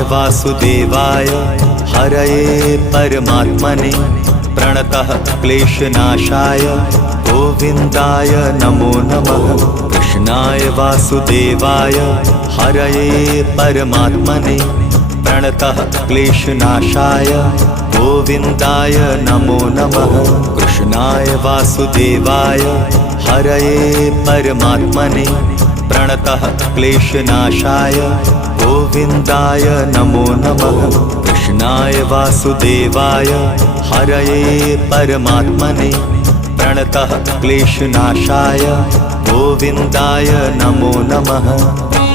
वासुदेवाय हरये परमात्मने प्रणतः क्लेशनाशाय गोविन्दाय नमो नमः। कृष्णाय वासुदेवाय हरये परमात्मने प्रणतः क्लेशनाशाय गोविन्दाय नमो नमः। कृष्णाय वासुदेवाय हरये परमात्मने प्रणतः क्लेशनाशाय गोविन्दाय नमो नमः। कृष्णाय वासुदेवाय हरये परमात्मने प्रणतः क्लेशनाशाय गोविन्दाय नमो नमः।